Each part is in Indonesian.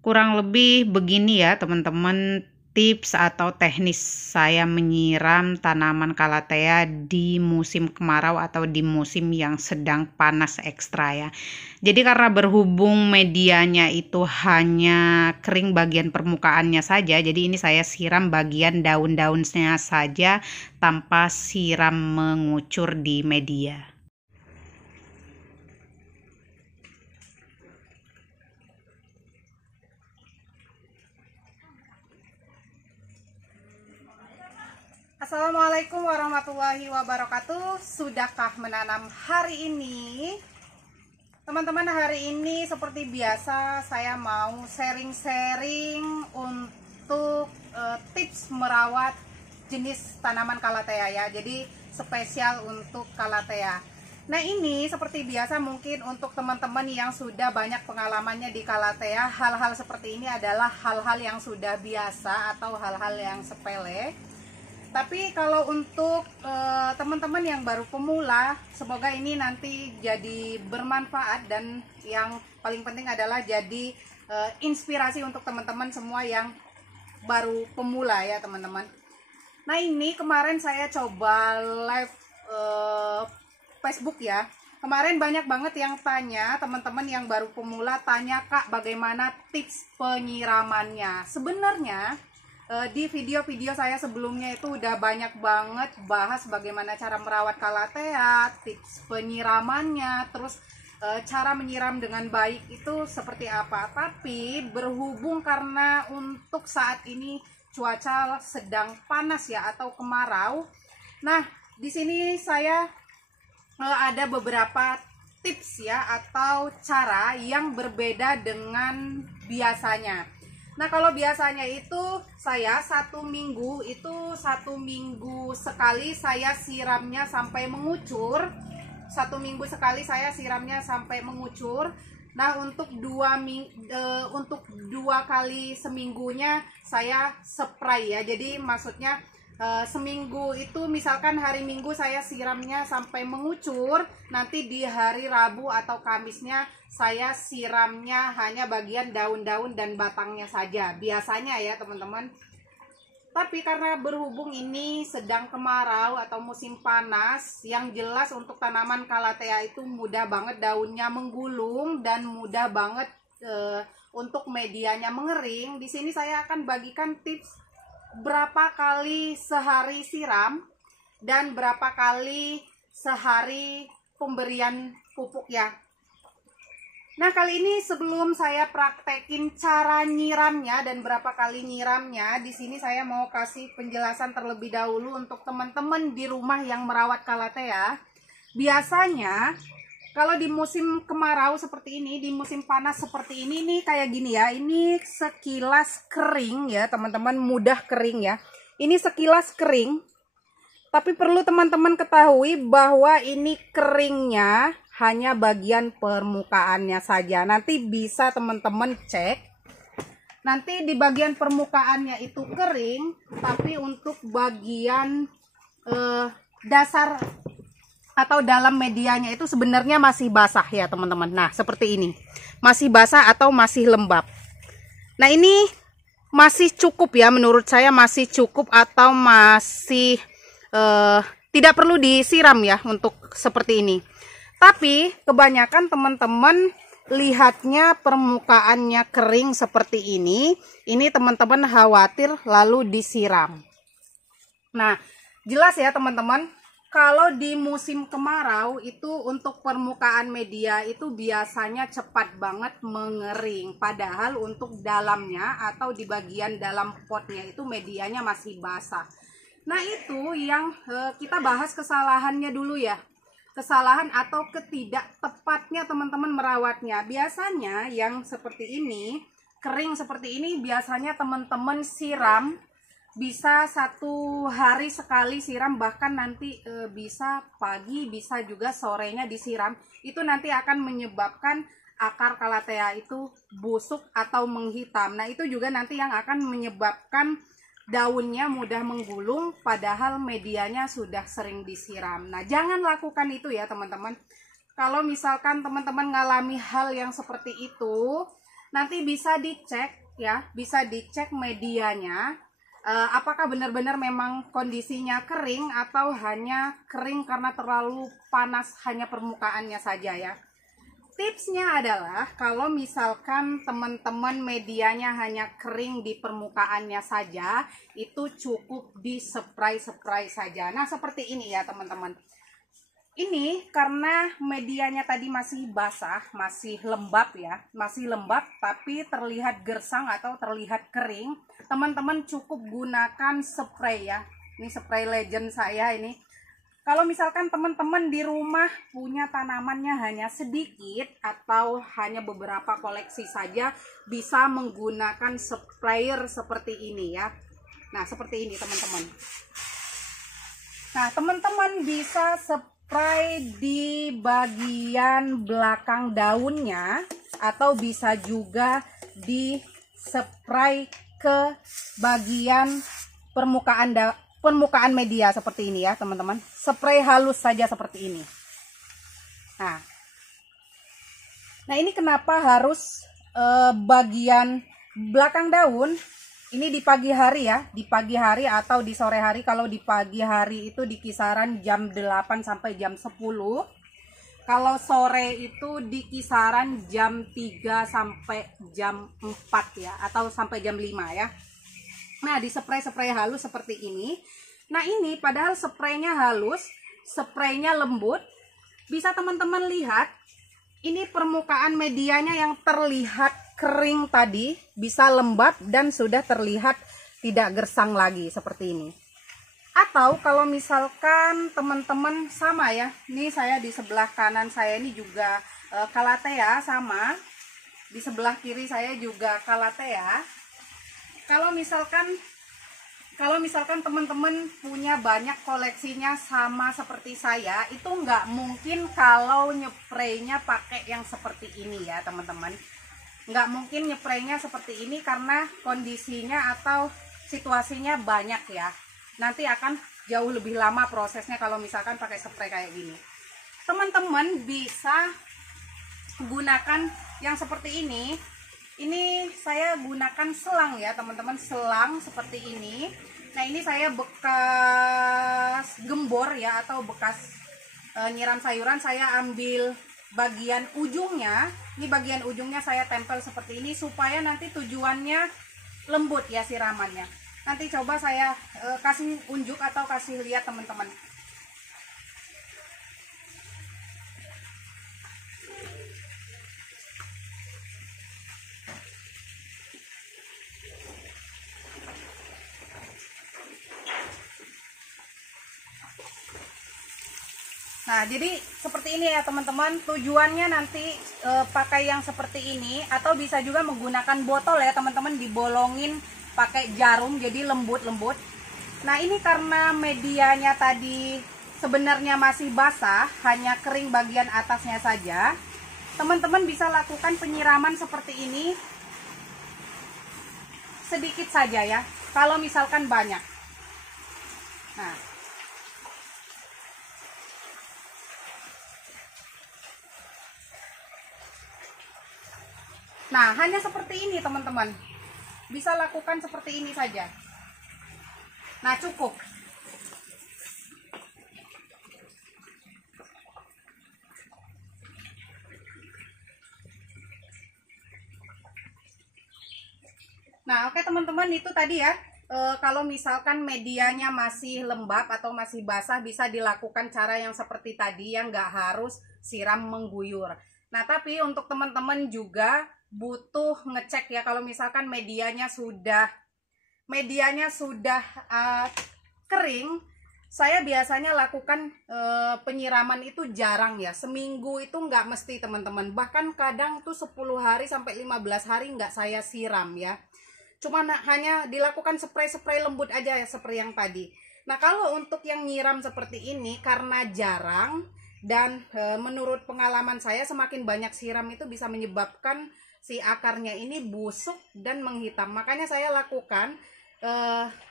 Kurang lebih begini ya teman-teman, tips atau teknis saya menyiram tanaman kalatea di musim kemarau atau di musim yang sedang panas ekstra ya. Jadi karena berhubung medianya itu hanya kering bagian permukaannya saja, jadi ini saya siram bagian daun-daunnya saja tanpa siram mengucur di media. Assalamualaikum warahmatullahi wabarakatuh. Sudahkah menanam hari ini? Teman-teman, hari ini seperti biasa saya mau sharing-sharing untuk tips merawat jenis tanaman kalatea ya. Jadi spesial untuk kalatea. Nah, ini seperti biasa mungkin untuk teman-teman yang sudah banyak pengalamannya di kalatea, hal-hal seperti ini adalah hal-hal yang sudah biasa atau hal-hal yang sepele. Tapi kalau untuk teman-teman yang baru pemula, semoga ini nanti jadi bermanfaat dan yang paling penting adalah jadi inspirasi untuk teman-teman semua yang baru pemula ya teman-teman. Nah, ini kemarin saya coba live Facebook ya. Kemarin banyak banget yang tanya, teman-teman yang baru pemula tanya, "Kak, bagaimana tips penyiramannya?" Sebenarnya di video-video saya sebelumnya itu udah banyak banget bahas bagaimana cara merawat kalatea, tips penyiramannya, terus cara menyiram dengan baik itu seperti apa. Tapi berhubung karena untuk saat ini cuaca sedang panas ya atau kemarau. Nah, di sini saya ada beberapa tips ya atau cara yang berbeda dengan biasanya. Nah, kalau biasanya itu saya satu minggu sekali saya siramnya sampai mengucur. Satu minggu sekali saya siramnya sampai mengucur. Nah, untuk dua kali seminggunya saya spray ya. Jadi maksudnya seminggu itu misalkan hari Minggu saya siramnya sampai mengucur, nanti di hari Rabu atau Kamisnya saya siramnya hanya bagian daun-daun dan batangnya saja biasanya ya teman-teman. Tapi karena berhubung ini sedang kemarau atau musim panas, yang jelas untuk tanaman kalatea itu mudah banget daunnya menggulung dan mudah banget untuk medianya mengering. Di sini saya akan bagikan tips berapa kali sehari siram dan berapa kali sehari pemberian pupuk ya. Nah, kali ini sebelum saya praktekin cara nyiramnya dan berapa kali nyiramnya, di sini saya mau kasih penjelasan terlebih dahulu untuk teman-teman di rumah yang merawat kalatea. Biasanya kalau di musim kemarau seperti ini, di musim panas seperti ini nih kayak gini ya. Ini sekilas kering ya, teman-teman, mudah kering ya. Ini sekilas kering. Tapi perlu teman-teman ketahui bahwa ini keringnya hanya bagian permukaannya saja. Nanti bisa teman-teman cek. Nanti di bagian permukaannya itu kering, tapi untuk bagian dasar atau dalam medianya itu sebenarnya masih basah ya teman-teman. Nah, seperti ini. Masih basah atau masih lembab. Nah, ini masih cukup ya, menurut saya masih cukup atau masih tidak perlu disiram ya untuk seperti ini. Tapi kebanyakan teman-teman lihatnya permukaannya kering seperti ini teman-teman khawatir lalu disiram. Nah, jelas ya teman-teman, kalau di musim kemarau itu untuk permukaan media itu biasanya cepat banget mengering. Padahal untuk dalamnya atau di bagian dalam potnya itu medianya masih basah. Nah, itu yang kita bahas kesalahannya dulu ya. Kesalahan atau ketidak tepatnya teman-teman merawatnya. Biasanya yang seperti ini, kering seperti ini, biasanya teman-teman siram bisa satu hari sekali siram, bahkan nanti bisa pagi, bisa juga sorenya disiram. Itu nanti akan menyebabkan akar kalatea itu busuk atau menghitam. Nah, itu juga nanti yang akan menyebabkan daunnya mudah menggulung padahal medianya sudah sering disiram. Nah, jangan lakukan itu ya teman-teman. Kalau misalkan teman-teman ngalami hal yang seperti itu, nanti bisa dicek ya, bisa dicek medianya apakah benar-benar memang kondisinya kering atau hanya kering karena terlalu panas hanya permukaannya saja ya. Tipsnya adalah kalau misalkan teman-teman medianya hanya kering di permukaannya saja, itu cukup di spray saja. Nah, seperti ini ya teman-teman. Ini karena medianya tadi masih basah, masih lembab ya, masih lembab tapi terlihat gersang atau terlihat kering. Teman-teman cukup gunakan spray ya. Ini spray Legend saya ini. Kalau misalkan teman-teman di rumah punya tanamannya hanya sedikit atau hanya beberapa koleksi saja, bisa menggunakan sprayer seperti ini ya. Nah, seperti ini teman-teman. Nah, teman-teman bisa spray di bagian belakang daunnya atau bisa juga di spray ke bagian permukaan media seperti ini ya teman-teman. Spray halus saja seperti ini. Nah ini kenapa harus bagian belakang daun ini di pagi hari ya, di pagi hari atau di sore hari. Kalau di pagi hari itu di kisaran jam 8 sampai jam 10. Kalau sore itu di kisaran jam 3 sampai jam 4 ya, atau sampai jam 5 ya. Nah, di spray halus seperti ini. Nah, ini padahal spraynya halus, spraynya lembut. Bisa teman-teman lihat, ini permukaan medianya yang terlihat kering tadi, bisa lembab dan sudah terlihat tidak gersang lagi seperti ini. Atau kalau misalkan teman-teman sama ya, ini saya di sebelah kanan saya ini juga Calathea sama. Di sebelah kiri saya juga Calathea. Kalau misalkan teman-teman punya banyak koleksinya sama seperti saya, itu nggak mungkin kalau nyepraynya pakai yang seperti ini ya teman-teman. Nggak mungkin nyepraynya seperti ini karena kondisinya atau situasinya banyak ya. Nanti akan jauh lebih lama prosesnya kalau misalkan pakai spray kayak gini. Teman-teman bisa gunakan yang seperti ini. Ini saya gunakan selang ya teman-teman, selang seperti ini. Nah ini saya bekas gembor ya atau bekas nyiram sayuran, saya ambil bagian ujungnya. Ini bagian ujungnya saya tempel seperti ini supaya nanti tujuannya lembut ya siramannya. Nanti coba saya kasih unjuk atau kasih lihat teman-teman. Nah, jadi seperti ini ya teman-teman. Tujuannya nanti pakai yang seperti ini atau bisa juga menggunakan botol ya teman-teman, dibolongin pakai jarum jadi lembut-lembut. Nah, ini karena medianya tadi sebenarnya masih basah, hanya kering bagian atasnya saja. Teman-teman bisa lakukan penyiraman seperti ini sedikit saja ya. Kalau misalkan banyak. Nah, hanya seperti ini teman-teman. Bisa lakukan seperti ini saja. Nah, cukup. Nah, oke teman-teman, itu tadi ya. Kalau misalkan medianya masih lembab atau masih basah, bisa dilakukan cara yang seperti tadi, yang nggak harus siram mengguyur. Nah, tapi untuk teman-teman juga butuh ngecek ya, kalau misalkan medianya sudah kering. Saya biasanya lakukan penyiraman itu jarang ya, seminggu itu nggak mesti teman-teman, bahkan kadang tuh 10 hari sampai 15 hari nggak saya siram ya, cuma hanya dilakukan spray lembut aja ya seperti yang tadi. Nah, kalau untuk yang nyiram seperti ini karena jarang dan menurut pengalaman saya semakin banyak siram itu bisa menyebabkan si akarnya ini busuk dan menghitam. Makanya saya lakukan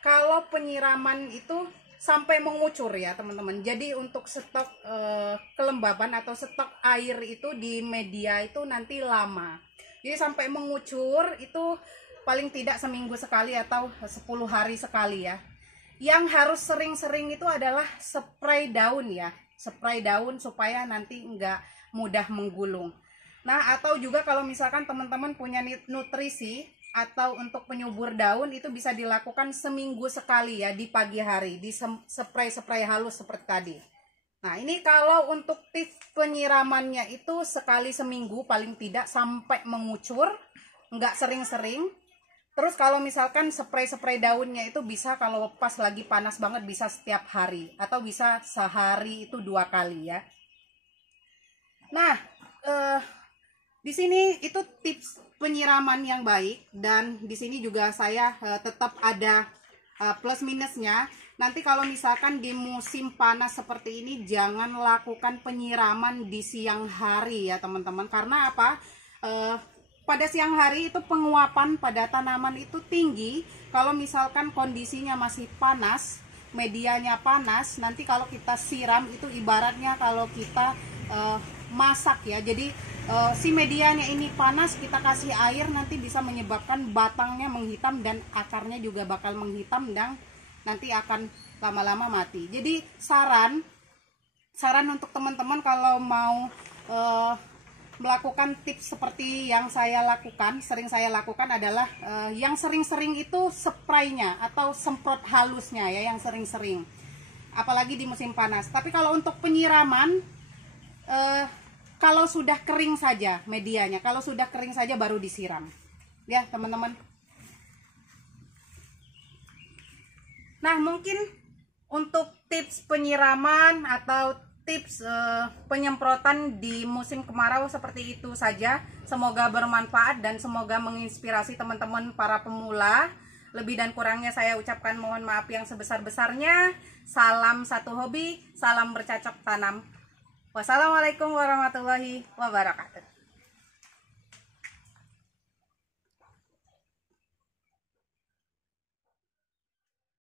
kalau penyiraman itu sampai mengucur ya teman-teman. Jadi untuk stok kelembaban atau stok air itu di media itu nanti lama. Jadi sampai mengucur itu paling tidak seminggu sekali atau 10 hari sekali ya. Yang harus sering-sering itu adalah spray daun ya. Spray daun supaya nanti enggak mudah menggulung. Nah, atau juga kalau misalkan teman-teman punya nutrisi atau untuk penyubur daun, itu bisa dilakukan seminggu sekali ya, di pagi hari, di spray-spray halus seperti tadi. Nah, ini kalau untuk tips penyiramannya itu sekali seminggu paling tidak sampai mengucur, nggak sering-sering. Terus kalau misalkan spray-spray daunnya itu bisa kalau pas lagi panas banget bisa setiap hari atau bisa sehari itu 2 kali ya. Nah, di sini itu tips penyiraman yang baik, dan di sini juga saya tetap ada plus minusnya. Nanti kalau misalkan di musim panas seperti ini jangan lakukan penyiraman di siang hari ya teman-teman. Karena apa? Pada siang hari itu penguapan pada tanaman itu tinggi. Kalau misalkan kondisinya masih panas, medianya panas, nanti kalau kita siram itu ibaratnya kalau kita masak ya. Jadi si medianya ini panas, kita kasih air nanti bisa menyebabkan batangnya menghitam dan akarnya juga bakal menghitam dan nanti akan lama-lama mati. Jadi saran untuk teman-teman kalau mau melakukan tips seperti yang saya lakukan, sering saya lakukan adalah yang sering-sering itu spraynya atau semprot halusnya ya, yang sering-sering, apalagi di musim panas. Tapi kalau untuk penyiraman, kalau sudah kering saja medianya, kalau sudah kering saja baru disiram ya teman-teman. Nah, mungkin untuk tips penyiraman atau tips penyemprotan di musim kemarau seperti itu saja. Semoga bermanfaat dan semoga menginspirasi teman-teman para pemula. Lebih dan kurangnya saya ucapkan mohon maaf yang sebesar-besarnya. Salam satu hobi, salam bercocok tanam. Wassalamualaikum warahmatullahi wabarakatuh.